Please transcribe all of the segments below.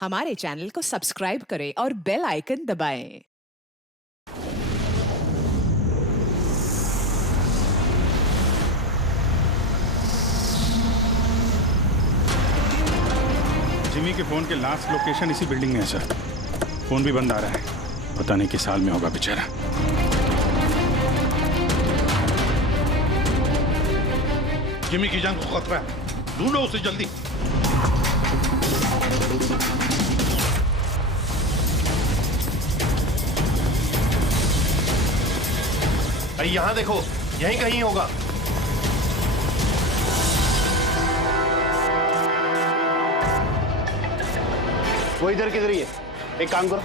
हमारे चैनल को सब्सक्राइब करें और बेल आइकन दबाएं। जिमी के फोन के लास्ट लोकेशन इसी बिल्डिंग में है सर। फोन भी बंद आ रहा है, पता नहीं किस साल में होगा बेचारा। जिमी की जान को खतरा है, ढूंढो उसे जल्दी। भाई यहां देखो, यहीं कहीं होगा। वो इधर किधर ही है। एक काम करो,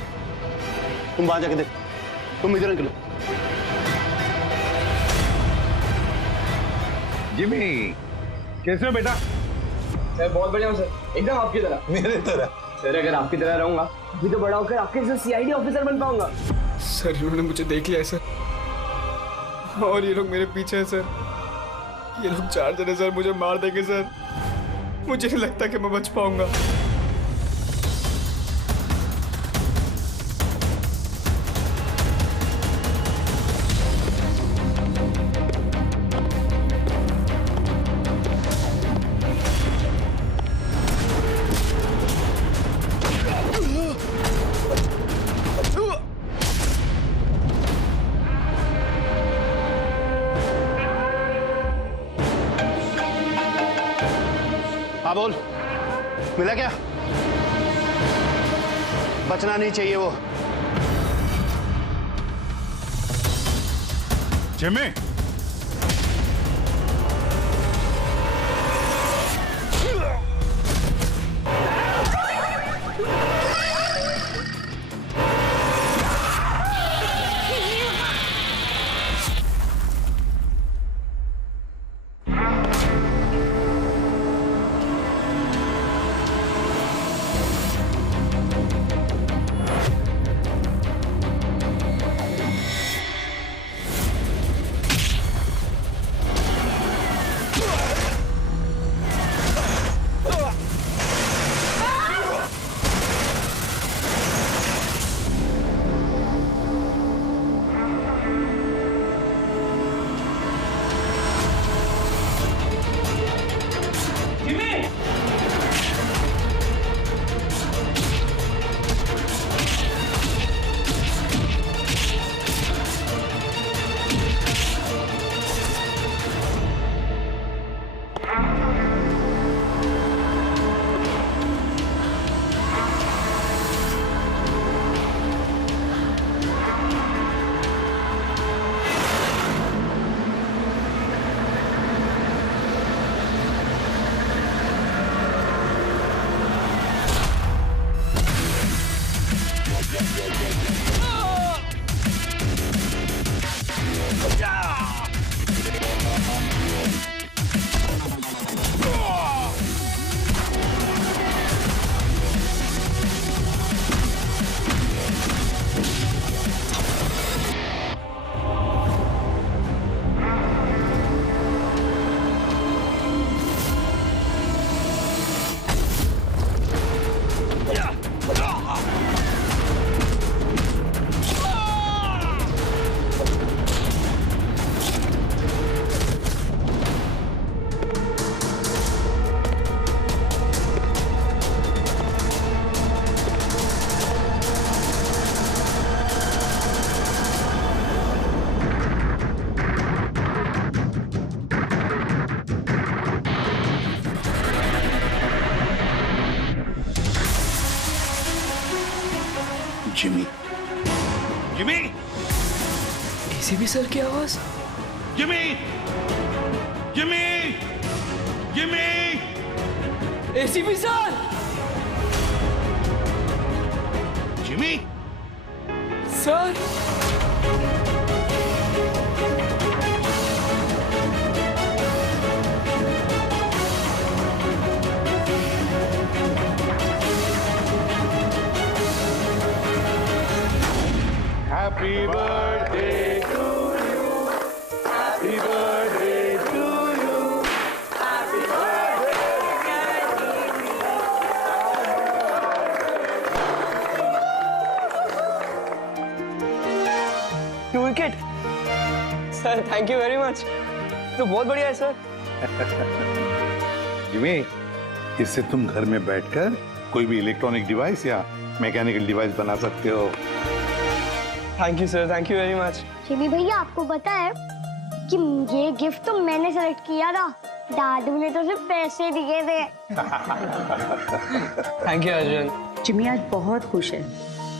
तुम वहां जाके देखो, तुम इधर निकलो। जिमी कैसे हो बेटा? सर बहुत बढ़िया हूँ सर, एकदम आपकी तरह। मेरे तरह? सर अगर आपकी तरह रहूंगा अभी तो बड़ा होकर आपके जैसे सीआईडी ऑफिसर बन पाऊंगा। सर इन्होंने मुझे देख लिया है सर, और ये लोग मेरे पीछे हैं सर। ये लोग 4 जने सर मुझे मार देंगे सर। मुझे नहीं लगता कि मैं बच पाऊंगा। हाँ बोल, मिला क्या? बचना नहीं चाहिए वो। Jimmy, Jimmy, Jimmy, ACP sir की आवाज। Jimmy, Jimmy, Jimmy. ACP sir. Jimmy, sir Happy birthday to you. Happy birthday to you. Happy birthday. Kit. Sir thank you very much, तो बहुत बढ़िया है सर। जिमी, इससे तुम घर में बैठकर कोई भी इलेक्ट्रॉनिक डिवाइस या मैकेनिकल डिवाइस बना सकते हो। Thank you sir, thank you very much. Jimmy भैया आपको पता है कि ये गिफ्ट तो मैंने सेलेक्ट किया था, दादू ने तो सिर्फ पैसे दिए थे। Thank you Arjun. जिमी आज बहुत खुश है।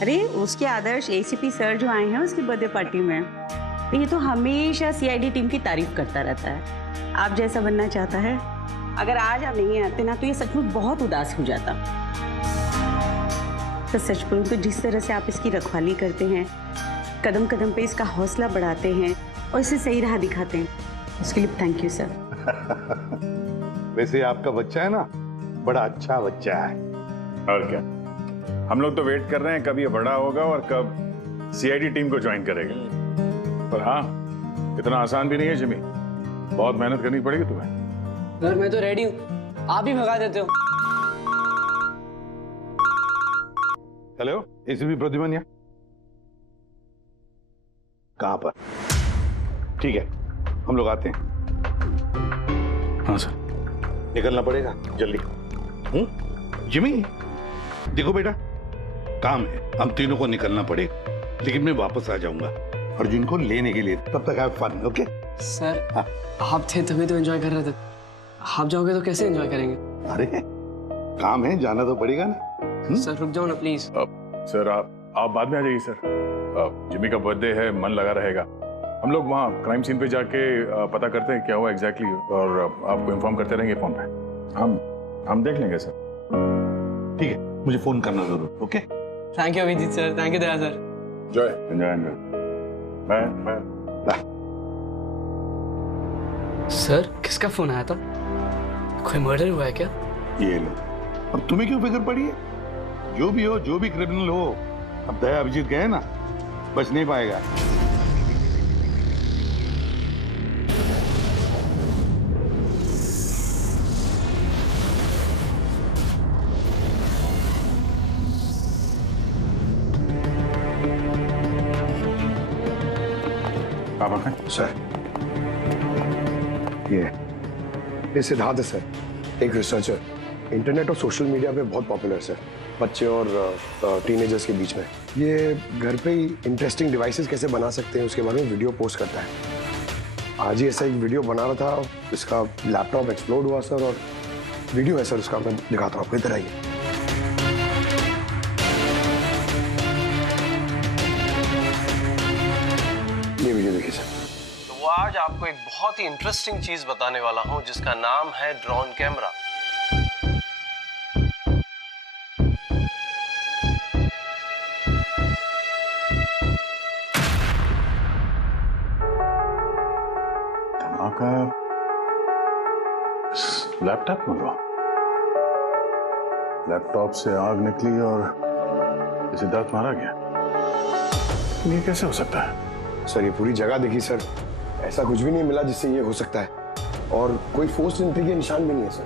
अरे उसके आदर्श एसीपी सर जो आए हैं उसकी बर्थडे पार्टी में, तो ये तो हमेशा सीआईडी टीम की तारीफ करता रहता है। आप जैसा बनना चाहता है। अगर आज आप नहीं आते ना तो ये सचमुच बहुत उदास हो जाता। तो सच बोलूं तो जिस तरह से आप इसकी रखवाली करते हैं, कदम कदम पे इसका हौसला बढ़ाते हैं और इसे सही राह दिखाते हैं, उसके लिए थैंक यू सर। वैसे आपका बच्चा है ना, बड़ा अच्छा बच्चा है। और क्या, हम लोग तो वेट कर रहे हैं कब ये बड़ा होगा और कब सीआईडी टीम को ज्वाइन करेगा। पर हाँ, इतना आसान भी नहीं है जिमी, बहुत मेहनत करनी पड़ेगी तुम्हें। सर मैं तो रेडी हूँ, आप ही भगा देते हो। हेलो, एसीपी प्रद्युमन कहाँ पर? ठीक है, हम लोग आते हैं। हाँ सर। निकलना पड़ेगा जल्दी। जिमी, देखो बेटा, काम है, हम तीनों को निकलना पड़ेगा, लेकिन मैं वापस आ जाऊंगा अर्जुन को लेने के लिए। तब तक आप फन, ओके? सर हाँ। आप थे तभी तो एंजॉय कर रहे थे, आप जाओगे तो कैसे एंजॉय करेंगे? अरे काम है, जाना तो पड़ेगा ना। सर रुक जाओ ना प्लीज। सर आप बाद में आ जाइए सर। जिमी का बर्थडे है, मन लगा रहेगा। हम लोग वहाँ क्राइम सीन पे जाके पता करते हैं क्या हुआ एग्जैक्टली, और आपको इन्फॉर्म करते रहेंगे फोन पे। हम देख लेंगे सर। ठीक है, मुझे फोन करना जरूर, okay? Thank you Abhijeet sir, thank you Daya sir. Enjoy. Bye. Sir किसका फोन आया था? कोई मर्डर हुआ है क्या? ये लो, अब तुम्हें क्यों फिक्र पड़ी है? जो भी हो, जो भी क्रिमिनल हो, अब दया अभिजीत गए ना, बच नहीं पाएगा। सर ये सिद्धार्थ है सर, एक रिसर्चर, इंटरनेट और सोशल मीडिया पे बहुत पॉपुलर सर, बच्चे और टीनेजर्स के बीच में। ये घर पे ही इंटरेस्टिंग डिवाइसेस कैसे बना सकते हैं उसके बारे में वीडियो पोस्ट करता है। आज ही ऐसा एक वीडियो बना रहा था, इसका लैपटॉप एक्सप्लोड हुआ सर, और वीडियो है सर उसका, मैं दिखाता हूँ आपको, इधर आइए। ये वीडियो देखिए सर। तो आज आपको एक बहुत ही इंटरेस्टिंग चीज बताने वाला हूं जिसका नाम है ड्रोन कैमरा। धमाका लैपटॉप में हुआ। लैपटॉप से आग निकली और सिद्धार्थ मारा गया। ये कैसे हो सकता है? सर ये पूरी जगह देखी सर, ऐसा कुछ भी नहीं मिला जिससे ये हो सकता है, और कोई फोर्स एंट्री के निशान भी नहीं है सर।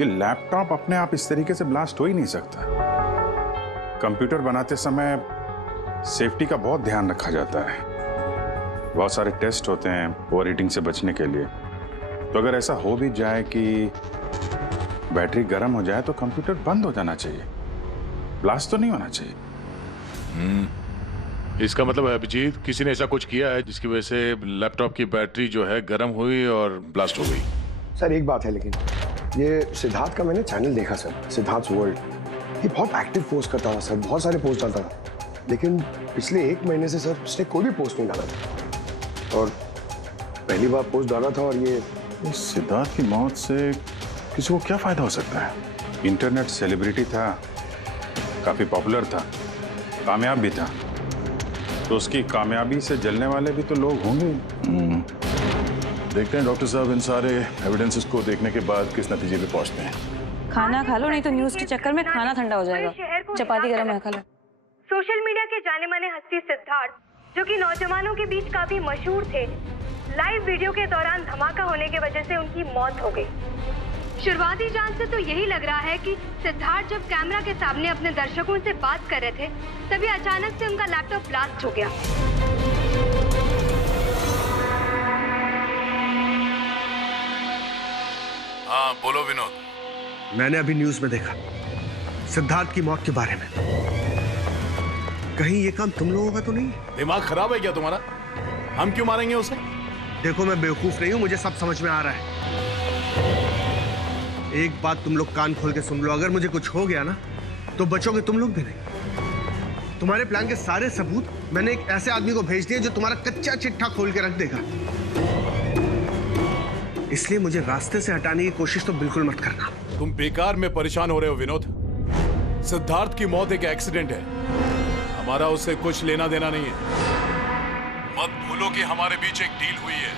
ये लैपटॉप अपने आप इस तरीके से ब्लास्ट हो ही नहीं सकता। कंप्यूटर बनाते समय सेफ्टी का बहुत ध्यान रखा जाता है, बहुत सारे टेस्ट होते हैं ओवर हीटिंग से बचने के लिए। तो अगर ऐसा हो भी जाए कि बैटरी गर्म हो जाए तो कंप्यूटर बंद हो जाना चाहिए, ब्लास्ट तो नहीं होना चाहिए। इसका मतलब है अभिजीत, किसी ने ऐसा कुछ किया है जिसकी वजह से लैपटॉप की बैटरी जो है गर्म हुई और ब्लास्ट हो गई। सर एक बात है, लेकिन ये सिद्धार्थ का मैंने चैनल देखा सर, सिद्धार्थ वर्ल्ड, ये बहुत एक्टिव पोस्ट करता था सर, बहुत सारे पोस्ट डालता था, लेकिन पिछले 1 महीने से सर उसने कोई भी पोस्ट नहीं डाला था, और पहली बार पोस्ट डाला था। और ये सिद्धार्थ की मौत से किसी को क्या फायदा हो सकता है? इंटरनेट सेलिब्रिटी था, काफी पॉपुलर था, कामयाब भी था, तो उसकी कामयाबी से जलने वाले भी तो लोग होंगे। देखते हैं डॉक्टर साहब इन सारे एविडेंसेस को देखने के बाद किस नतीजे पे पहुंचते हैं। खाना खा लो, नहीं तो न्यूज के चक्कर में खाना ठंडा हो जाएगा। चपाती गरम है, खा लो। सोशल मीडिया के जाने माने हस्ती सिद्धार्थ, जो कि नौजवानों के बीच काफी मशहूर थे, लाइव वीडियो के दौरान धमाका होने की वजह से उनकी मौत हो गई। शुरुआती जांच से तो यही लग रहा है कि सिद्धार्थ जब कैमरा के सामने अपने दर्शकों से बात कर रहे थे, तभी अचानक से उनका लैपटॉप ब्लास्ट हो गया। हाँ बोलो विनोद। मैंने अभी न्यूज में देखा सिद्धार्थ की मौत के बारे में। कहीं ये काम तुम लोगों का तो नहीं? दिमाग खराब है क्या तुम्हारा? हम क्यों मारेंगे उसे? देखो मैं बेवकूफ नहीं हूं, मुझे सब समझ में आ रहा है। एक बात तुम लोग कान खोल के सुन लो, अगर मुझे कुछ हो गया ना तो बचोगे तुम लोग भी नहीं। तुम्हारे प्लान के सारे सबूत मैंने एक ऐसे आदमी को भेज दिए जो तुम्हारा कच्चा चिट्ठा खोल के रख देगा। इसलिए मुझे रास्ते से हटाने की कोशिश तो बिल्कुल मत करना। तुम बेकार में परेशान हो रहे हो विनोद। सिद्धार्थ की मौत एक एक्सीडेंट है, हमारा उससे कुछ लेना देना नहीं है। मत भूलो कि हमारे बीच एक डील हुई है।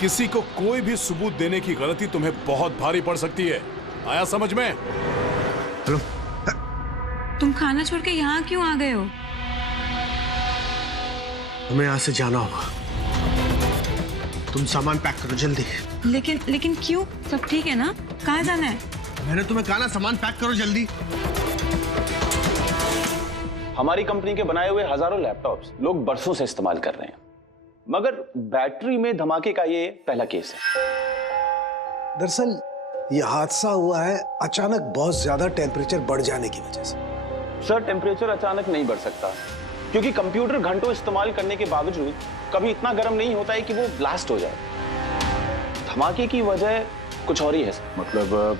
किसी को कोई भी सबूत देने की गलती तुम्हें बहुत भारी पड़ सकती है। आया समझ में? हेलो, तुम खाना छोड़ के यहाँ क्यों आ गए हो? हमें यहाँ से जाना होगा। तुम सामान पैक करो जल्दी। लेकिन क्यों? सब ठीक है ना? कहाँ जाना है? मैंने तुम्हें कहा ना, सामान पैक करो जल्दी। हमारी कंपनी के बनाए हुए हजारों लैपटॉप्स लोग बरसों से इस्तेमाल कर रहे हैं, मगर बैटरी में धमाके का ये पहला केस है। दरअसल ये हादसा हुआ है अचानक बहुत ज्यादा टेम्परेचर बढ़ जाने की वजह से। सर, टेम्परेचर अचानक नहीं बढ़ सकता, क्योंकि कंप्यूटर घंटों इस्तेमाल करने के बावजूद कभी इतना गर्म नहीं होता है कि वो ब्लास्ट हो जाए। धमाके की वजह कुछ और ही है। मतलब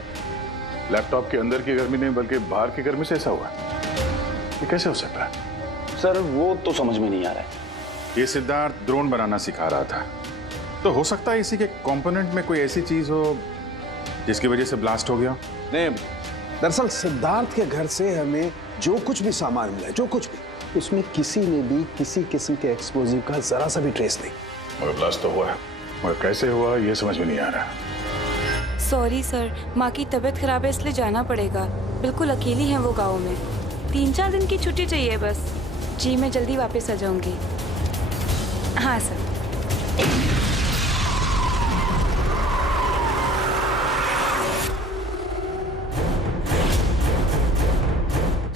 लैपटॉप के अंदर की गर्मी नहीं बल्कि बाहर की गर्मी से ऐसा हुआ? ये कैसे हो सकता है? सर, वो तो समझ में नहीं आ रहा है। ये सिद्धार्थ ड्रोन बनाना सिखा रहा था, तो हो सकता है इसी के कंपोनेंट में कोई ऐसी चीज हो जिसकी वजह से ब्लास्ट हो गया। नहीं, दरअसल सिद्धार्थ के घर से हमें जो कुछ भी सामान मिला, जो कुछ भी, उसमें किसी ने भी किसी किस्म के एक्सप्लोजिव का जरा सा भी ट्रेस नहीं। मगर ब्लास्ट तो हुआ है, मगर कैसे हुआ ये समझ में नहीं आ रहा। सॉरी सर, माँ की तबीयत खराब है इसलिए जाना पड़ेगा। बिल्कुल अकेली हैं वो गाँव में। 3-4 दिन की छुट्टी चाहिए बस। जी मैं जल्दी वापस आ जाऊंगी। हाँ सर।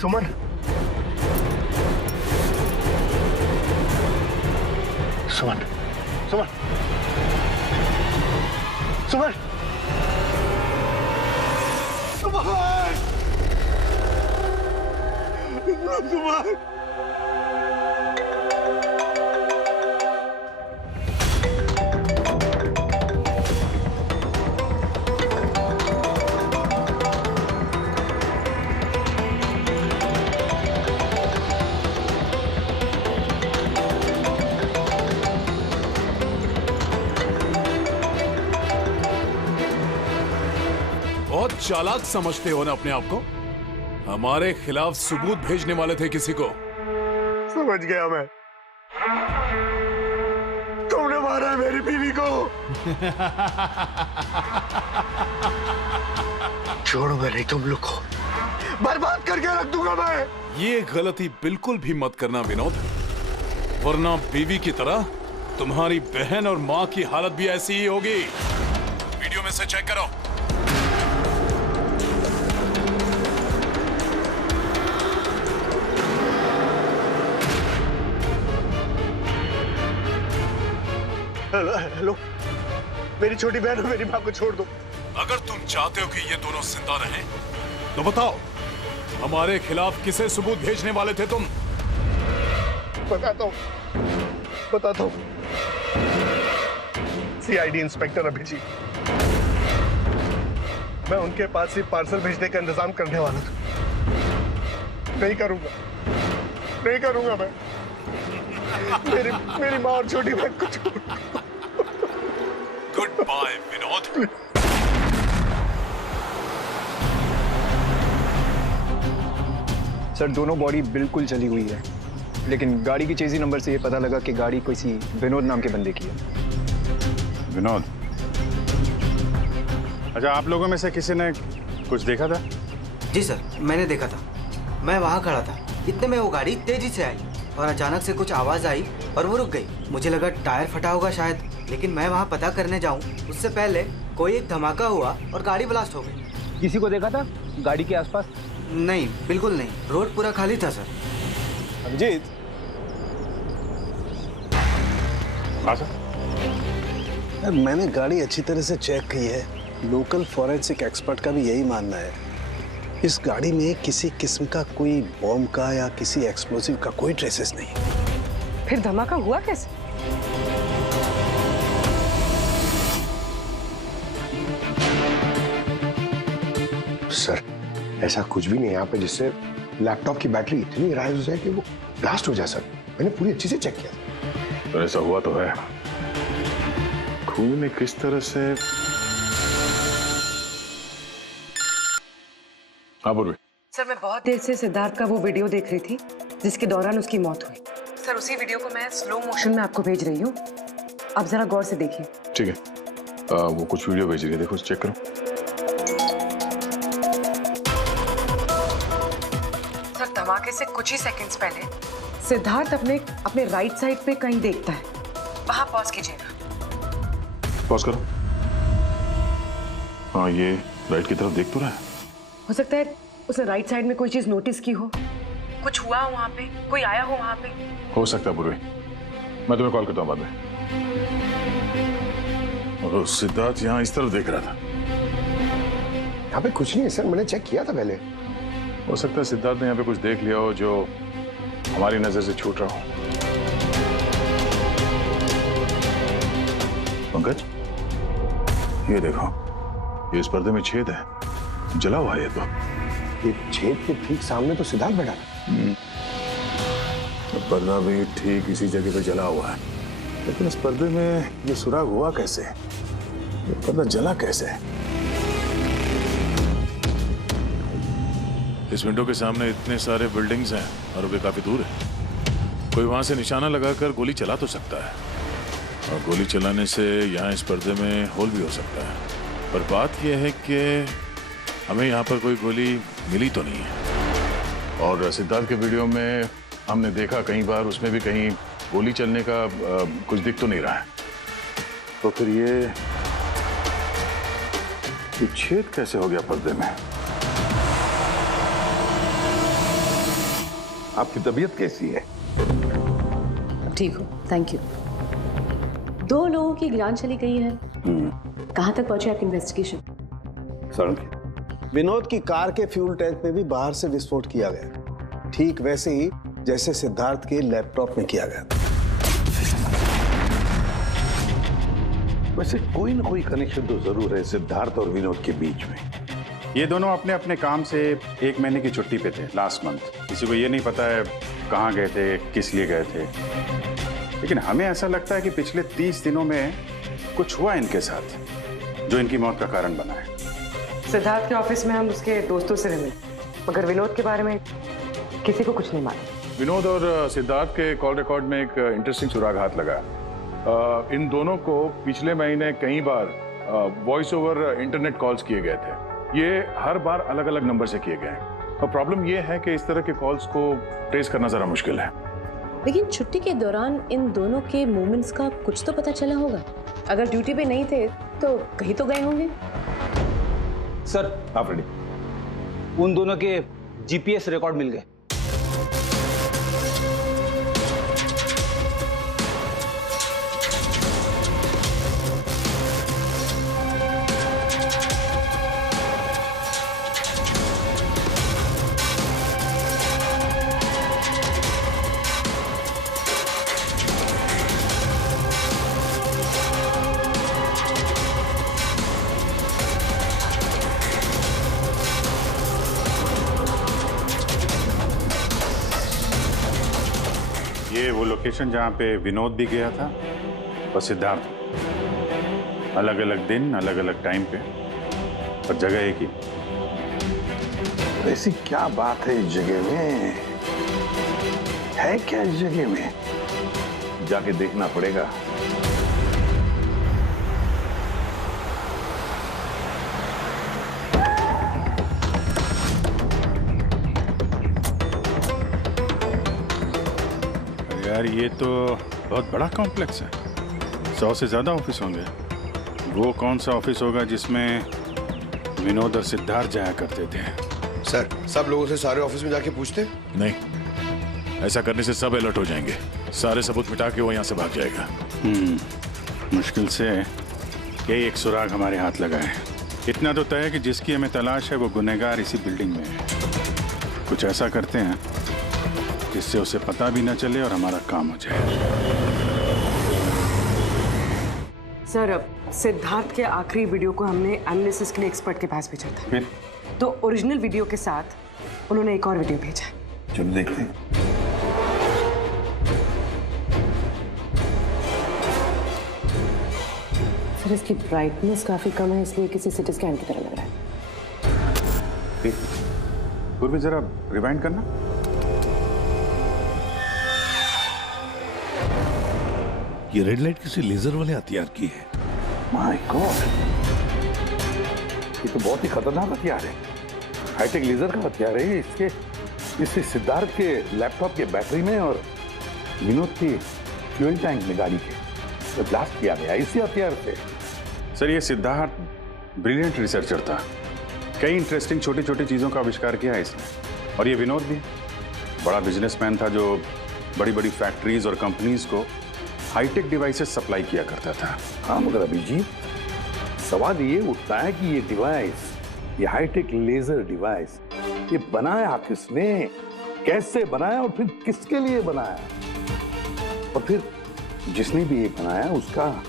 सुमन, सुमन, सुमन, सुमन, सुमन, बहुत चालाक समझते हो ना अपने आप को। हमारे खिलाफ सबूत भेजने वाले थे किसी को। समझ गया मैं। तुमने मारा है मेरी बीवी को। छोड़ूंगा नहीं तुम लोग को, बर्बाद करके रख दूंगा मैं। ये गलती बिल्कुल भी मत करना विनोद, वरना बीवी की तरह तुम्हारी बहन और माँ की हालत भी ऐसी ही होगी। वीडियो में से चेक करो। हेलो, मेरी छोटी बहन और मेरी माँ को छोड़ दो। अगर तुम चाहते हो कि ये दोनों जिंदा रहें, तो बताओ हमारे खिलाफ किसे सबूत भेजने वाले थे तुम? बताता हूँ, बताता हूँ। CID inspector Abhijeet. मैं उनके पास ही पार्सल भेजने का इंतजाम करने वाला था। नहीं करूंगा, नहीं करूंगा मैं। मेरी माँ और छोटी बहन को छोड़। Goodbye Vinod. सर, दोनों बॉडी बिल्कुल जली हुई है, लेकिन गाड़ी की चेजी नंबर से ये पता लगा कि गाड़ी किसी विनोद नाम के बंदे की है। विनोद? अच्छा, आप लोगों में से किसी ने कुछ देखा था? जी सर, मैंने देखा था। मैं वहाँ खड़ा था, इतने में वो गाड़ी तेजी से आई और अचानक से कुछ आवाज आई और वो रुक गई। मुझे लगा टायर फटा होगा शायद, लेकिन मैं वहाँ पता करने जाऊँ उससे पहले कोई एक धमाका हुआ और गाड़ी ब्लास्ट हो गई। किसी को देखा था गाड़ी के आसपास? नहीं, बिल्कुल नहीं। रोड पूरा खाली था सर। अभिजीत, हाँ सर। मैंने गाड़ी अच्छी तरह से चेक की है, लोकल फॉरेंसिक एक्सपर्ट का भी यही मानना है। इस गाड़ी में किसी किस्म का कोई बॉम्ब का या किसी एक्सप्लोसिव का कोई ट्रेसेस नहीं। फिर धमाका हुआ कैसे? सर ऐसा कुछ भी नहीं है यहाँ पे जिससे लैपटॉप की बैटरी इतनी राइज हो जाए कि वो ब्लास्ट हो जाए। सर मैंने पूरी अच्छी से चेक किया। तो ऐसा हुआ तो है। खून ने किस तरह से। हाँ पूर्वी। सर मैं बहुत देर से सिद्धार्थ का वो वीडियो देख रही थी जिसके दौरान उसकी मौत हुई। सर उसी वीडियो को मैं स्लो मोशन में आपको भेज रही हूँ, आप जरा गौर से देखिए। ठीक है, वो कुछ वीडियो भेज रही है, देखो चेक करो। सर धमाके से कुछ ही सेकंड्स पहले सिद्धार्थ अपने राइट साइड पे कहीं देखता है, वहां पॉज कीजिएगा। पॉज करो। हाँ ये राइट की तरफ देख तो रहा है। हो सकता है उसने राइट साइड में कोई चीज नोटिस की हो, कुछ हुआ हो वहां पे, कोई आया हो वहां पे। हो सकता है पूर्वी, मैं तुम्हें कॉल करता हूँ बाद में। और सिद्धार्थ यहाँ इस तरफ देख रहा था। यहाँ पे कुछ नहीं है सर, मैंने चेक किया था पहले। हो सकता है सिद्धार्थ ने यहाँ पे कुछ देख लिया हो जो हमारी नजर से छूट रहा हो। पंकज ये देखो, ये इस पर्दे में छेद है, जला हुआ है। तो ये छेद के ठीक सामने तो सिद्धार्थ बैठा था। पर्दा भी ठीक इसी जगह पे जला हुआ है, लेकिन इस पर्दे में ये सुराग हुआ कैसे? ये पर्दा जला कैसे? इस विंडो के सामने इतने सारे बिल्डिंग्स हैं और वे काफी दूर है। कोई वहां से निशाना लगाकर गोली चला तो सकता है, और गोली चलाने से यहाँ इस पर्दे में होल भी हो सकता है। पर बात यह है कि हमें यहाँ पर कोई गोली मिली तो नहीं है। और सिद्धार्थ के वीडियो में हमने देखा कई बार, उसमें भी कहीं गोली चलने का कुछ दिख तो नहीं रहा है। तो फिर ये छेद कैसे हो गया पर्दे में? आपकी तबीयत कैसी है? ठीक हो, थैंक यू। 2 लोगों की जान चली गई है। कहाँ तक पहुंचे आपकी इन्वेस्टिगेशन? विनोद की कार के फ्यूल टैंक में भी बाहर से विस्फोट किया गया, ठीक वैसे ही जैसे सिद्धार्थ के लैपटॉप में किया गया। वैसे कोई ना कोई कनेक्शन तो जरूर है सिद्धार्थ और विनोद के बीच में। ये दोनों अपने अपने काम से 1 महीने की छुट्टी पे थे लास्ट मंथ। किसी को ये नहीं पता है कहाँ गए थे, किस लिए गए थे, लेकिन हमें ऐसा लगता है कि पिछले 30 दिनों में कुछ हुआ इनके साथ जो इनकी मौत का कारण बना है। सिद्धार्थ के ऑफिस में हम उसके दोस्तों से मिले, मगर विनोद के बारे में किसी को कुछ नहीं मालूम। विनोद और सिद्धार्थ के कॉल रिकॉर्ड में एक इंटरेस्टिंग सुराग हाथ लगा। इन दोनों को पिछले महीने कई बार वॉइस ओवर इंटरनेट कॉल्स किए गए थे। ये हर बार अलग अलग नंबर से किए गए, और प्रॉब्लम ये है कि इस तरह के कॉल्स को ट्रेस करना जरा मुश्किल है। लेकिन छुट्टी के दौरान इन दोनों के मूवमेंट्स का कुछ तो पता चला होगा। अगर ड्यूटी पे नहीं थे तो कहीं तो गए होंगे। सर आप रेडी? उन दोनों के जीपीएस रिकॉर्ड मिल गए। ये वो लोकेशन जहाँ पे विनोद भी गया था और सिद्धार्थ, अलग अलग दिन अलग अलग टाइम पे, और जगह एक ही। ऐसी क्या बात है इस जगह में? है क्या इस जगह में? जाके देखना पड़ेगा। यार ये तो बहुत बड़ा कॉम्प्लेक्स है, 100 से ज्यादा ऑफिस होंगे। वो कौन सा ऑफिस होगा जिसमें विनोद और सिद्धार्थ जाया करते थे? सर सब लोगों से सारे ऑफिस में जाके पूछते? नहीं, ऐसा करने से सब अलर्ट हो जाएंगे। सारे सबूत मिटा के वो यहाँ से भाग जाएगा। मुश्किल से यही एक सुराग हमारे हाथ लगा है। इतना तो तय है कि जिसकी हमें तलाश है वो गुनहगार इसी बिल्डिंग में है। कुछ ऐसा करते हैं जिससे उसे पता भी न चले और हमारा काम हो जाए। सर, अब सिद्धार्थ के आखिरी वीडियो को हमने एनालिसिस के लिए एक्सपर्ट के पास भेजा था। फिर? तो ओरिजिनल वीडियो के साथ उन्होंने एक और वीडियो भेजा है। चलो देखते हैं। सर, इसकी ब्राइटनेस काफी कम है, इसलिए किसी सिटी स्कैन की तरह लग रहा है। पूर्वी जरा रिवाइंड करना। ये रेड लाइट किसी लेजर वाले हथियार की है। माय गॉड, ये तो बहुत ही खतरनाक हथियार है। हाईटेक लेजर का हथियार है। इससे सिद्धार्थ के लैपटॉप के बैटरी में और विनोद के फ्यूल टैंक में गाड़ी के तो ब्लास्ट किया गया इसी हथियार से। सर, ये सिद्धार्थ ब्रिलियंट रिसर्चर था। कई इंटरेस्टिंग छोटी छोटी चीजों का आविष्कार किया है इसने। और ये विनोद भी बड़ा बिजनेसमैन था जो बड़ी बड़ी फैक्ट्रीज और कंपनीज को हाईटेक डिवाइसेस सप्लाई किया करता था। हाँ, मगर अभिजीत, सवाल ये उठता है कि ये डिवाइस, ये हाईटेक लेजर डिवाइस, ये बनाया किसने, कैसे बनाया और फिर किसके लिए बनाया, और फिर जिसने भी ये बनाया उसका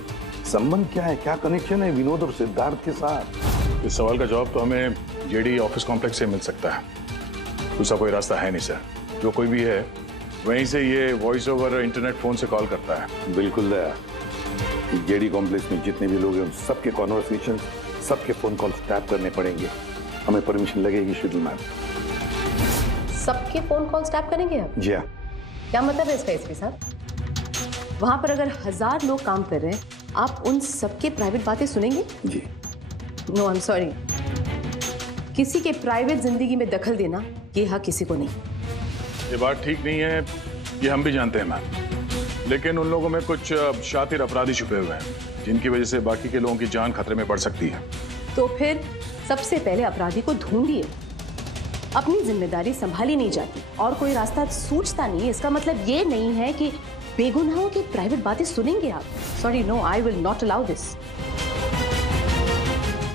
संबंध क्या है, क्या कनेक्शन है विनोद और सिद्धार्थ के साथ? इस सवाल का जवाब तो हमें जेडी ऑफिस कॉम्प्लेक्स से मिल सकता है। दूसरा कोई रास्ता है नहीं सर। जो कोई भी है वहीं से ये वॉइस ओवर इंटरनेट फोन से कॉल करता है। बिल्कुल दया। जेडी कॉम्प्लेक्स में जितने भी लोग हैं सबके कॉन्वर्सेशन, सबके फोन कॉल्स टैप करने पड़ेंगे। हमें परमिशन लगेगी शेड्यूल मैम। सबके फोन कॉल्स टैप करेंगे आप? जी हाँ। क्या मतलब है इसका एसपी साहब? वहां पर अगर 1000 लोग काम कर रहे हैं, आप उन सबके प्राइवेट बातें सुनेंगे? जी। No, I am sorry. किसी के प्राइवेट जिंदगी में दखल देना ये हक किसी को नहीं। ये बात ठीक नहीं है, ये हम भी जानते हैं मैम। लेकिन उन लोगों में कुछ शातिर अपराधी छुपे हुए हैं जिनकी वजह से बाकी के लोगों की जान खतरे में पड़ सकती है। तो फिर सबसे पहले अपराधी को ढूंढिए। अपनी जिम्मेदारी संभाली नहीं जाती और कोई रास्ता सूझता नहीं, इसका मतलब ये नहीं है कि बेगुनाहों की प्राइवेट बातें सुनेंगे आप। Sorry, no, I will not allow this.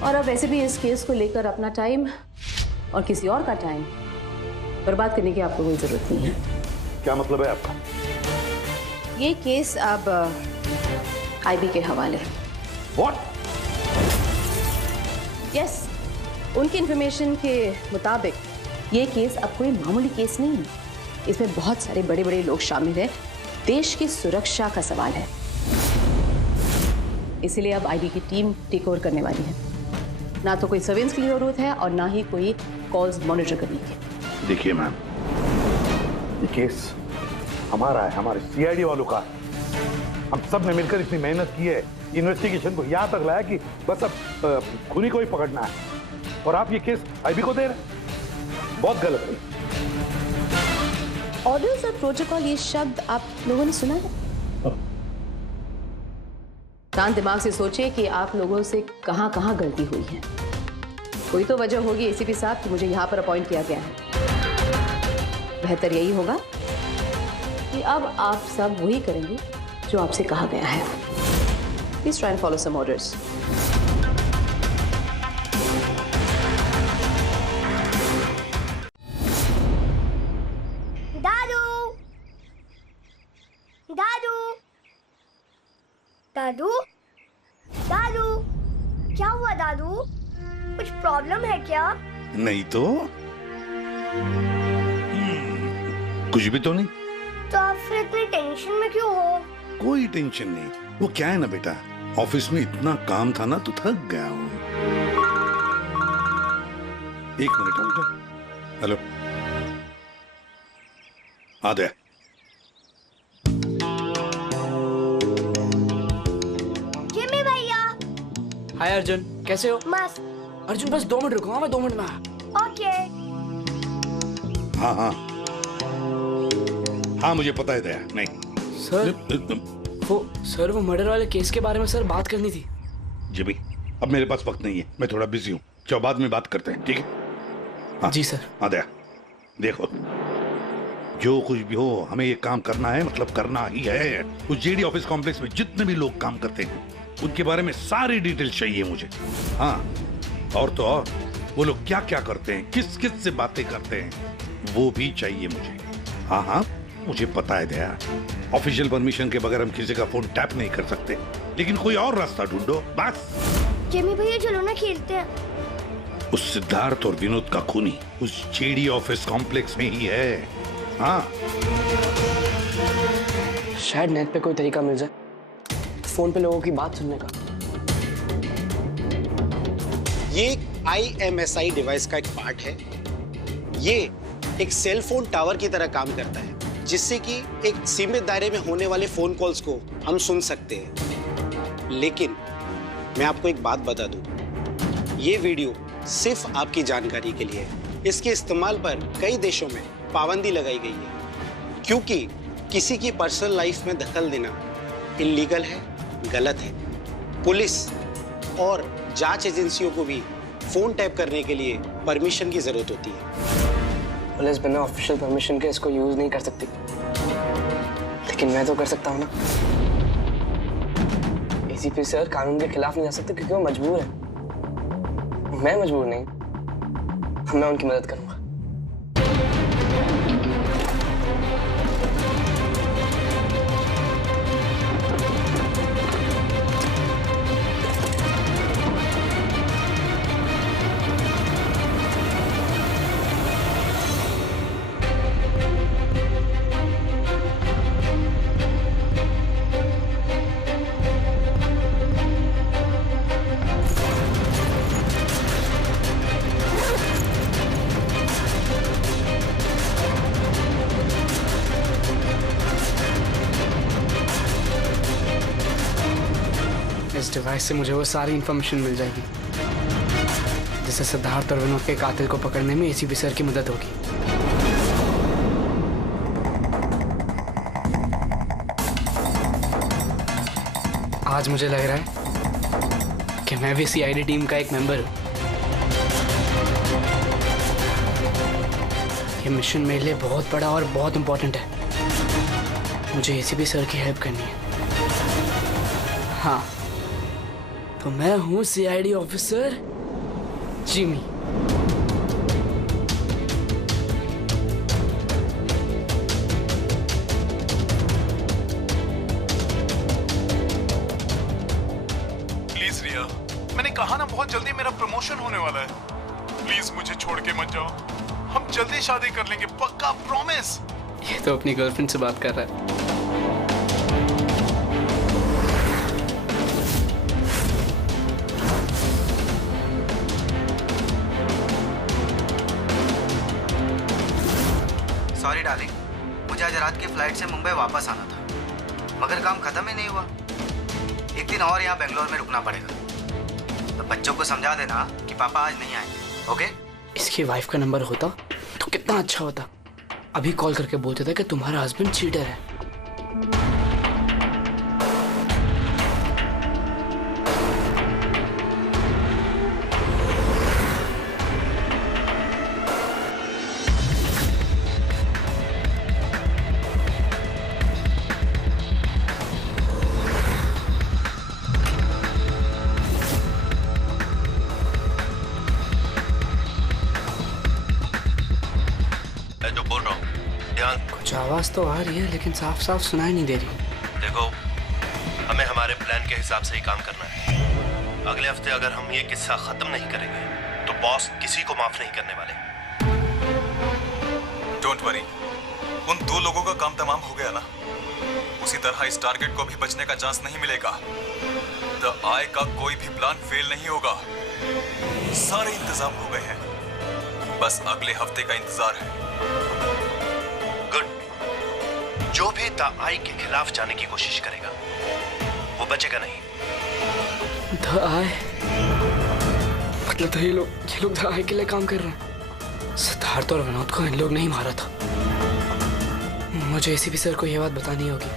और अब वैसे भी इस केस को लेकर अपना टाइम और किसी और का टाइम बर्बाद करने की आपको कोई जरूरत नहीं है। क्या मतलब है आपका? ये केस अब आईबी के हवाले है। What? यस, उनकी इंफॉर्मेशन के मुताबिक ये केस अब कोई मामूली केस नहीं है। इसमें बहुत सारे बड़े बड़े लोग शामिल हैं। देश की सुरक्षा का सवाल है, इसीलिए अब आईबी की टीम टेक ओवर करने वाली है। ना तो कोई सर्वेलेंस की जरूरत है और ना ही कोई कॉल्स मॉनिटर करने की। देखिए मैम, ये केस हमारा है, हमारे सीआईडी वालों का। हम सब ने मिलकर इतनी मेहनत की है, इन्वेस्टिगेशन को यहाँ तक लाया कि बस अब खूनी को ही पकड़ना है, और आप ये केस आईबी को दे रहे हैं। बहुत गलत है। ऑर्डर्स और प्रोटोकॉल, ये शब्द आप लोगों ने सुना है? शांत दिमाग से सोचिए कि आप लोगों से कहां कहां गलती हुई है। कोई तो वजह होगी एसीपी साहब कि मुझे यहां पर अपॉइंट किया गया है। बेहतर यही होगा कि अब आप सब वही करेंगे जो आपसे कहा गया है। Please try and follow some orders. दादू, दादू, क्या हुआ दादू? कुछ प्रॉब्लम है क्या? नहीं तो कुछ भी तो नहीं। तो आप फिर इतनी टेंशन में क्यों हो? कोई टेंशन नहीं। वो क्या है ना बेटा, ऑफिस में इतना काम था ना तो थक गया हूँ। एक मिनट बेटा। हेलो, आ गया। हाय अर्जुन, कैसे हो? मस्त। अर्जुन बस 2 मिनट रुको, मैं 2 मिनट में आया। ओके। हाँ हाँ हाँ, मुझे पता है दया। नहीं सर, वो मर्डर वाले केस के बारे में सर बात करनी थी। जी भाई, अब मेरे पास वक्त नहीं है, मैं थोड़ा बिजी हूँ। चलो बाद में बात करते हैं, ठीक है? हाँ, जी सर। हाँ दया, देखो जो कुछ भी हो हमें ये काम करना है, मतलब करना ही है। उस जेडी ऑफिस कॉम्प्लेक्स में जितने भी लोग काम करते हैं उनके बारे में सारी डिटेल चाहिए मुझे। हाँ, और तो और वो लोग क्या क्या करते हैं, किस किस से बातें करते हैं, वो भी चाहिए मुझे। हाँ हाँ, मुझे पता है दया, ऑफिशियल परमिशन के बगैर हम किसी का फोन टैप नहीं कर सकते, लेकिन कोई और रास्ता ढूंढो बस। जिमी भैया चलो ना खेलते हैं। उस सिद्धार्थ और विनोद का खूनी उस जेडी ऑफिस कॉम्प्लेक्स में ही है। हाँ, शायद नेट पे कोई तरीका मिल जाए फोन पे लोगों की बात सुनने का। ये IMSI डिवाइस का एक पार्ट है। ये एक सेल फोन टावर की तरह काम करता है, जिससे कि एक सीमित दायरे में होने वाले फोन कॉल्स को हम सुन सकते हैं। लेकिन मैं आपको एक बात बता दूं, ये वीडियो सिर्फ आपकी जानकारी के लिए है। इसके इस्तेमाल पर कई देशों में पाबंदी लगाई गई है, क्योंकि किसी की पर्सनल लाइफ में दखल देना इल्लीगल है, गलत है। पुलिस और जांच एजेंसियों को भी फोन टैप करने के लिए परमिशन की जरूरत होती है। पुलिस बिना ऑफिशियल परमिशन के इसको यूज नहीं कर सकती, लेकिन मैं तो कर सकता हूँ ना। ACP सर कानून के खिलाफ नहीं जा सकते क्योंकि वो मजबूर है। मैं मजबूर नहीं, मैं उनकी मदद करूंगा। इस डिवाइस से मुझे वो सारी इंफॉर्मेशन मिल जाएगी जिससे सिद्धार्थ और विनोद के कातिल को पकड़ने में ACP सर की मदद होगी। आज मुझे लग रहा है कि मैं भी CID टीम का एक मेंबर हूं। ये मिशन मेरे लिए बहुत बड़ा और बहुत इंपॉर्टेंट है। मुझे ACP सर की हेल्प करनी है। हाँ, तो मैं हूं CID ऑफिसर जिमी। प्लीज रिया, मैंने कहा ना बहुत जल्दी मेरा प्रमोशन होने वाला है। प्लीज मुझे छोड़ के मत जाओ, हम जल्दी शादी कर लेंगे, पक्का, प्रॉमिस। ये तो अपनी गर्लफ्रेंड से बात कर रहा है। सॉरी डार्लिंग, मुझे आज रात की फ्लाइट से मुंबई वापस आना था, मगर काम खत्म ही नहीं हुआ। एक दिन और यहाँ बेंगलोर में रुकना पड़ेगा। तो बच्चों को समझा देना कि पापा आज नहीं आएंगे, ओके? इसकी वाइफ का नंबर होता तो कितना अच्छा होता। अभी कॉल करके बोलते थे कि तुम्हारा हस्बैंड चीटर है। कुछ आवाज तो आ रही है लेकिन साफ साफ सुनाई नहीं दे रही। देखो, हमें हमारे प्लान के हिसाब से ही काम करना है। अगले हफ्ते अगर हम ये किस्सा खत्म नहीं करेंगे तो बॉस किसी को माफ नहीं करने वाले। डोंट वरी, उन 2 लोगों का काम तमाम हो गया ना। उसी तरह इस टारगेट को भी बचने का चांस नहीं मिलेगा। द आई का कोई भी प्लान फेल नहीं होगा। सारे इंतजाम हो गए हैं, बस अगले हफ्ते का इंतजार है। जो भी द आई के खिलाफ जाने की कोशिश करेगा वो बचेगा नहीं। द आई मतलब तो ये लोग द आई के लिए काम कर रहे हैं। सिद्धार्थ और विनोद को इन लोग नहीं मारा था। मुझे ACP सर को यह बात बतानी होगी।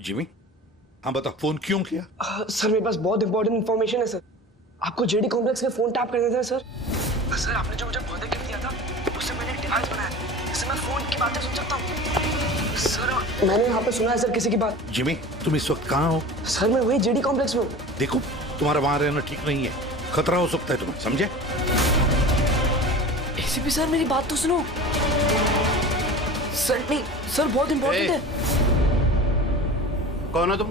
जिमी, हाँ बता, फोन क्यों किया? सर मेरे पास बहुत इंपॉर्टेंट इंफॉर्मेशन है सर। आपको जेडी कॉम्प्लेक्स के फोन टैप कर देते हैं सर। सर आपने जो मुझे बर्थडे गिफ्ट दिया था उससे मैंने एक डिवाइस बनाया जिससे मैं फोन की बातें सुन सकता हूँ। सर मैंने यहाँ पे सुना है सर किसी की बात। जिमी तुम इस वक्त कहाँ हो? सर मैं वही जेडी कॉम्प्लेक्स में हूँ। देखो तुम्हारा वहां रहना ठीक नहीं है, खतरा हो सकता है तुम्हें, समझे? एसीपी सर मेरी बात तो सुनो। सर नहीं सर बहुत इंपॉर्टेंट है। कौन हो तुम?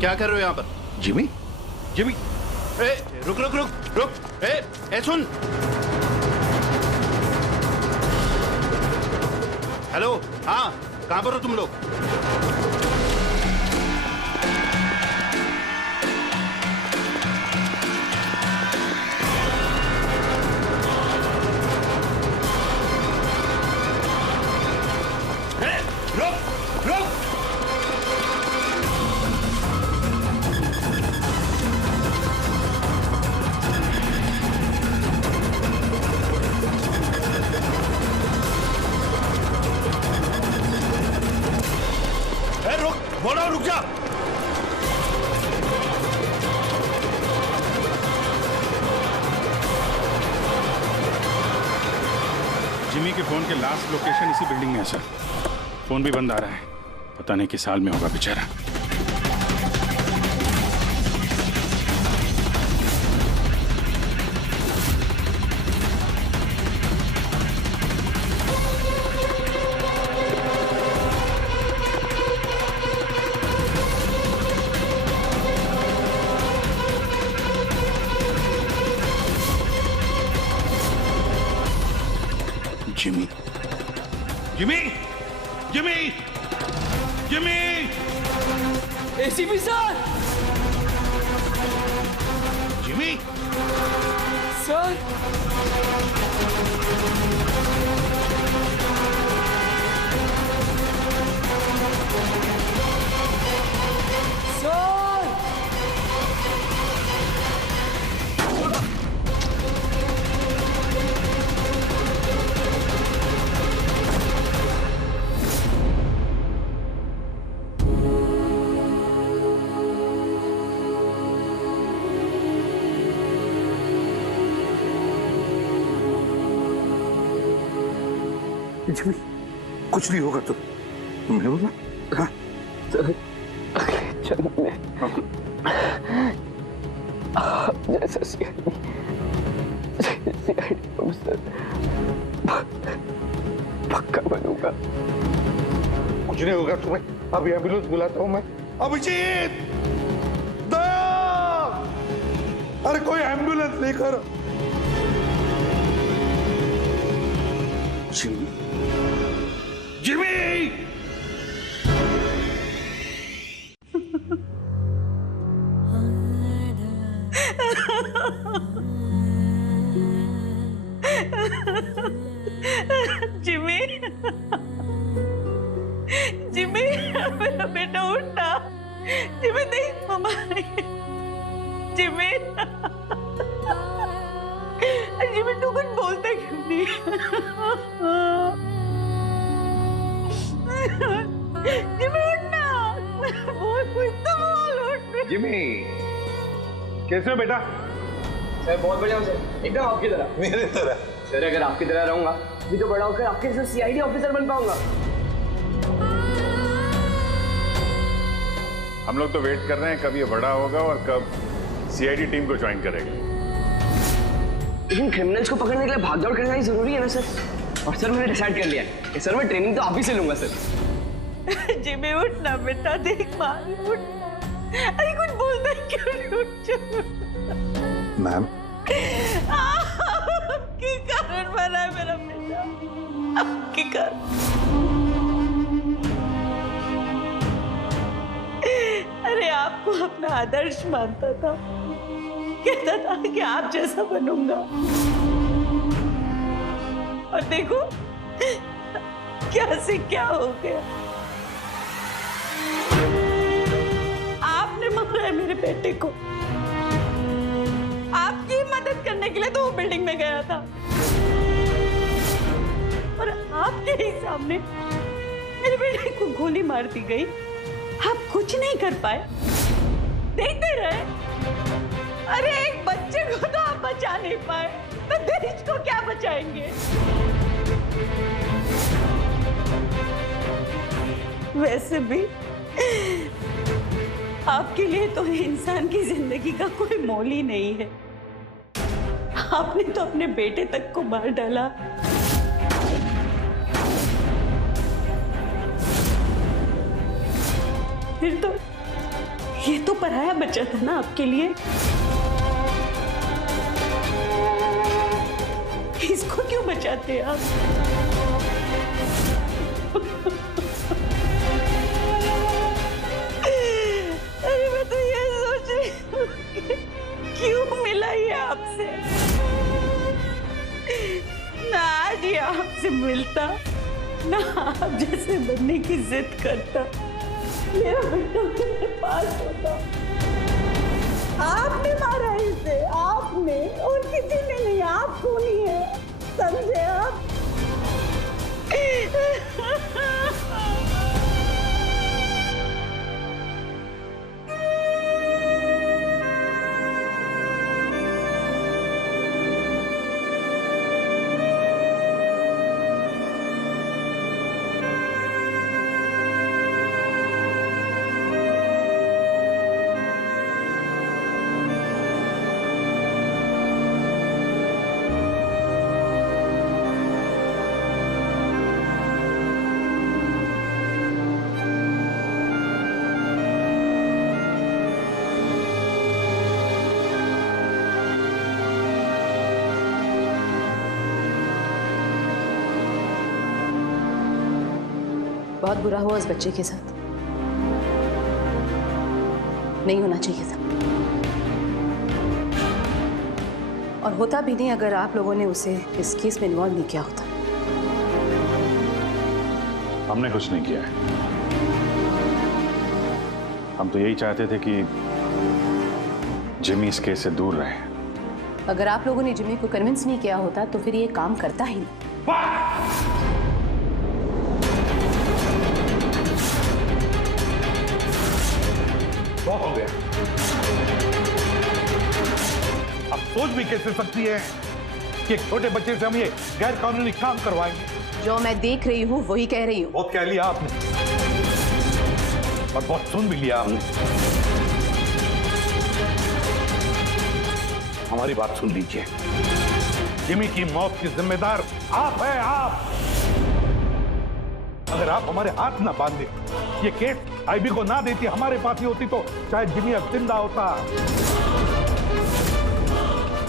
क्या कर रहे हो यहाँ पर? जिमी जिमी रुक रुक रुक रुक सुन। हेलो हाँ कहाँ पर हो तुम लोग? बोलो रुक जा। जिमी के फोन के लास्ट लोकेशन इसी बिल्डिंग में है सर। फोन भी बंद आ रहा है, पता नहीं किस हाल में होगा बेचारा। Jimmy Jimmy Jimmy Jimmy ACP sir. Jimmy sir Jimmy कुछ नहीं होगा तुम्हें बोला? हाँ? जन्म में जैसा सीआईडी ऑफिसर पक्का बनूंगा। कुछ नहीं होगा तुम्हें, अभी एम्बुलेंस बुलाता हूँ मैं। अभिजीत अरे कोई एम्बुलेंस लेकर। जिमी जिमी जिमी जिमी मेरा बेटा उठना। जिमी देख मम्मा जिमी जिमी तू कुछ बोलता क्यों नहीं? जिमी उठना, बोल कुछ तो बोल उठ। जिमी कैसे हो बेटा? सर बहुत बढ़िया हूँ सर, एकदम आपकी तरह। मेरे तरह? सर अगर आपकी तरह रहूंगा भी तो बड़ा होकर आपके जैसे सीआईडी ऑफिसर बन पाऊंगा। हम लोग तो वेट कर रहे हैं कब ये बड़ा होगा और कब सीआईडी टीम को ज्वाइन करेगा। लेकिन क्रिमिनल्स को पकड़ने के लिए भागदौड़ करना ही जरूरी है ना सर। और सर मैंने डिसाइड कर लिया है कि सर मैं ट्रेनिंग तो आप ही से लूंगा सर। जिमी उठना बेटा, देख मार उठ। अरे कुछ बोलता क्यों नहीं? उठ मैम आपके कारण मरा है मेरा बेटा, आपके कारण। अरे आपको अपना आदर्श मानता था, कहता था कि आप जैसा बनूंगा, और देखो क्या से क्या हो गया। आपने मारा है मेरे बेटे को। आपकी मदद करने के लिए तो वो बिल्डिंग में गया था, और आपके ही सामने मेरे बेटे को गोली मार दी गई। आप कुछ नहीं कर पाए, देखते रहे। अरे एक बच्चे को तो आप बचा नहीं पाए, तो देश को क्या बचाएंगे? वैसे भी आपके लिए तो इंसान की जिंदगी का कोई मोल ही नहीं है। आपने तो अपने बेटे तक को मार डाला। फिर तो ये तो पराया बच्चा था ना आपके लिए। इसको क्यों बचाते आप? अरे मैं तो ये सोच रही हूँ कि क्यों मिला ये आपसे? ना आज ये आपसे मिलता, ना आप जैसे बनने की जिद करता, मेरा बेटा मेरे पास होता। आपने मारा इसे, आपने, और किसी ने नहीं, आप खूनी है, समझे आप? बहुत बुरा हुआ उस बच्चे के साथ, नहीं होना चाहिए था। और होता भी नहीं अगर आप लोगों ने उसे इस केस में इन्वॉल्व नहीं किया होता। हमने कुछ नहीं किया है। हम तो यही चाहते थे कि जिमी इस केस से दूर रहे। अगर आप लोगों ने जिमी को कन्विंस नहीं किया होता तो फिर ये काम करता ही नहीं। बहुत हो गया। अब सोच भी कैसे सकती है कि एक छोटे बच्चे से हम ये गैर कानूनी काम करवाएंगे? जो मैं देख रही हूँ वही कह रही हूँ। बहुत कह लिया आपने और बहुत सुन भी लिया आपने। हमारी बात सुन लीजिए। जिमी की मौत की जिम्मेदार आप है, आप। अगर आप हमारे हाथ ना बांधे, ये केस आईबी को ना देती, हमारे पास ही होती, तो शायद जिमी अब जिंदा होता।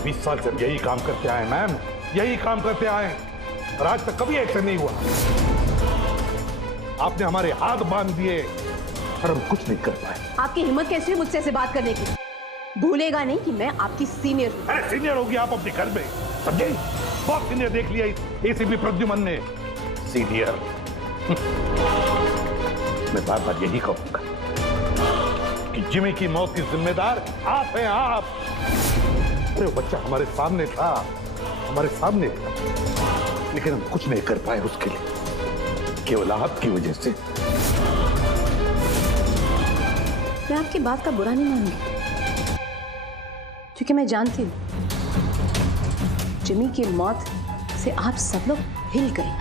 20 साल से यही काम करते आए मैम, यही काम करते आए, और आज तक कभी ऐसा नहीं हुआ। आपने हमारे हाथ बांध दिए और हम कुछ नहीं कर पाए। आपकी हिम्मत कैसी है मुझसे ऐसे बात करने की? भूलेगा नहीं कि मैं आपकी सीनियर हूँ। अरे सीनियर होगी आप अपने घर में, समझे? बहुत सीनियर देख लिया एसीपी प्रद्युमन ने। सीनियर मैं बार बार यही कहूंगा कि जिमी की मौत की जिम्मेदार आप हैं, आप। अरे वो बच्चा हमारे सामने था, हमारे सामने था, लेकिन हम कुछ नहीं कर पाए उसके लिए, केवल आपकी वजह से। मैं आपकी बात का बुरा नहीं मानूंगी, क्योंकि मैं जानती हूँ जिमी की मौत से आप सब लोग हिल गए।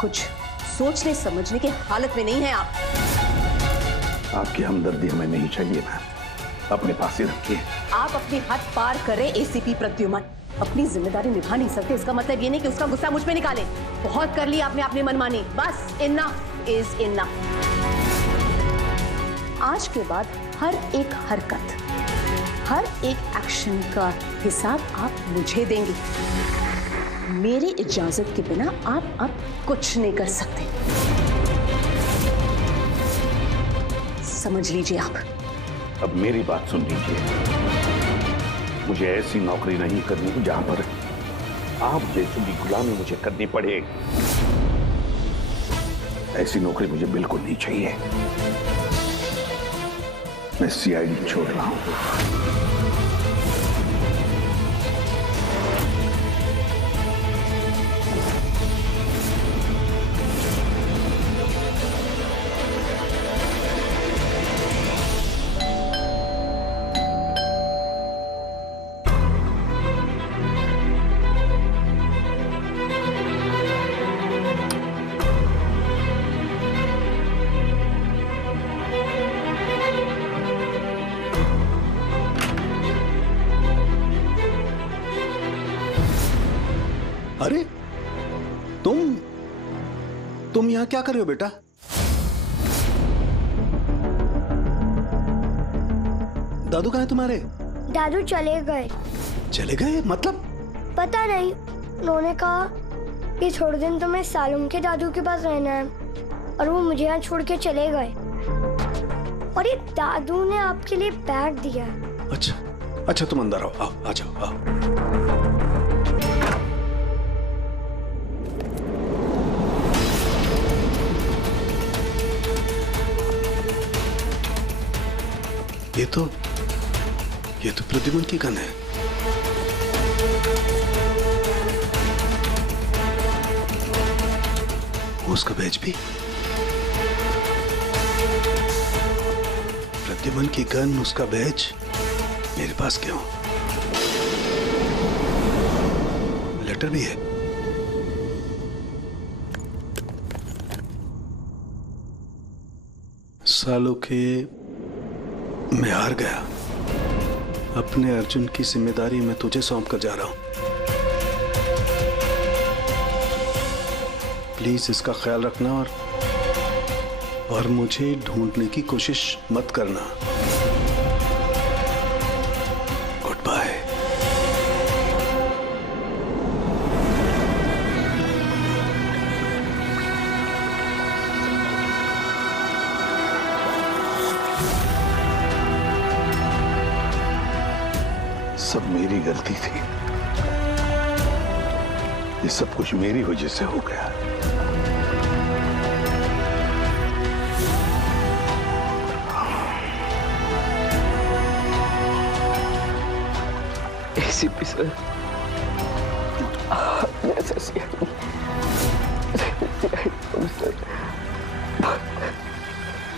कुछ सोचने समझने की हालत में नहीं है आप। आपकी हमदर्दी हमें नहीं चाहिए मैम, अपने पास ही रखिए। आप अपनी हद पार करें एसीपी प्रद्युमन। अपनी जिम्मेदारी निभा नहीं सकते, इसका मतलब ये नहीं कि उसका गुस्सा मुझ पे निकाले। बहुत कर लिया आपने अपनी मनमानी, बस इनफ इज इनफ। आज के बाद हर एक हरकत, हर एक एक्शन का हिसाब आप मुझे देंगे। मेरी इजाजत के बिना आप अब कुछ नहीं कर सकते, समझ लीजिए आप। अब मेरी बात सुन लीजिए। मुझे ऐसी नौकरी नहीं करनी जहां पर आप जैसी भी गुलामी मुझे करनी पड़े। ऐसी नौकरी मुझे बिल्कुल नहीं चाहिए। मैं सीआईडी छोड़ रहा हूं। अरे तुम यहाँ क्या कर रहे हो बेटा? दादू कहाँ है तुम्हारे? दादू चले गए। चले गए मतलब? पता नहीं, उन्होंने कहा कि थोड़े दिन तुम्हें सालुम के दादू के पास रहना है और वो मुझे यहाँ छोड़ के चले गए। और ये दादू ने आपके लिए बैग दिया। अच्छा तुम अंदर आओ, आ जाओ आओ। ये तो प्रद्युमन की गन है। उसका बैज भी। प्रद्युमन की गन, उसका बैज मेरे पास क्यों? लेटर भी है। सालों के मैं हार गया। अपने अर्जुन की जिम्मेदारी मैं तुझे सौंप कर जा रहा हूं। प्लीज इसका ख्याल रखना और मुझे ढूंढने की कोशिश मत करना। Goodbye. सब मेरी गलती थी। ये सब कुछ मेरी वजह से हो गया। एसीपी सर,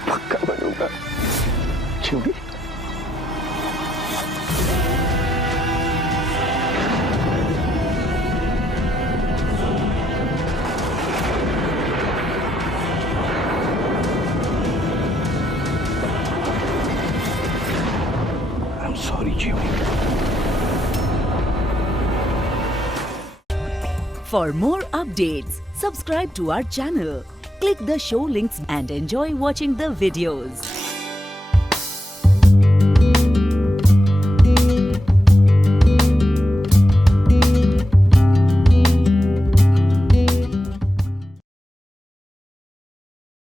पक्का बनूंगा। क्यों? Sorry, Jimmy. For more updates, subscribe to our channel, click the show links and enjoy watching the videos.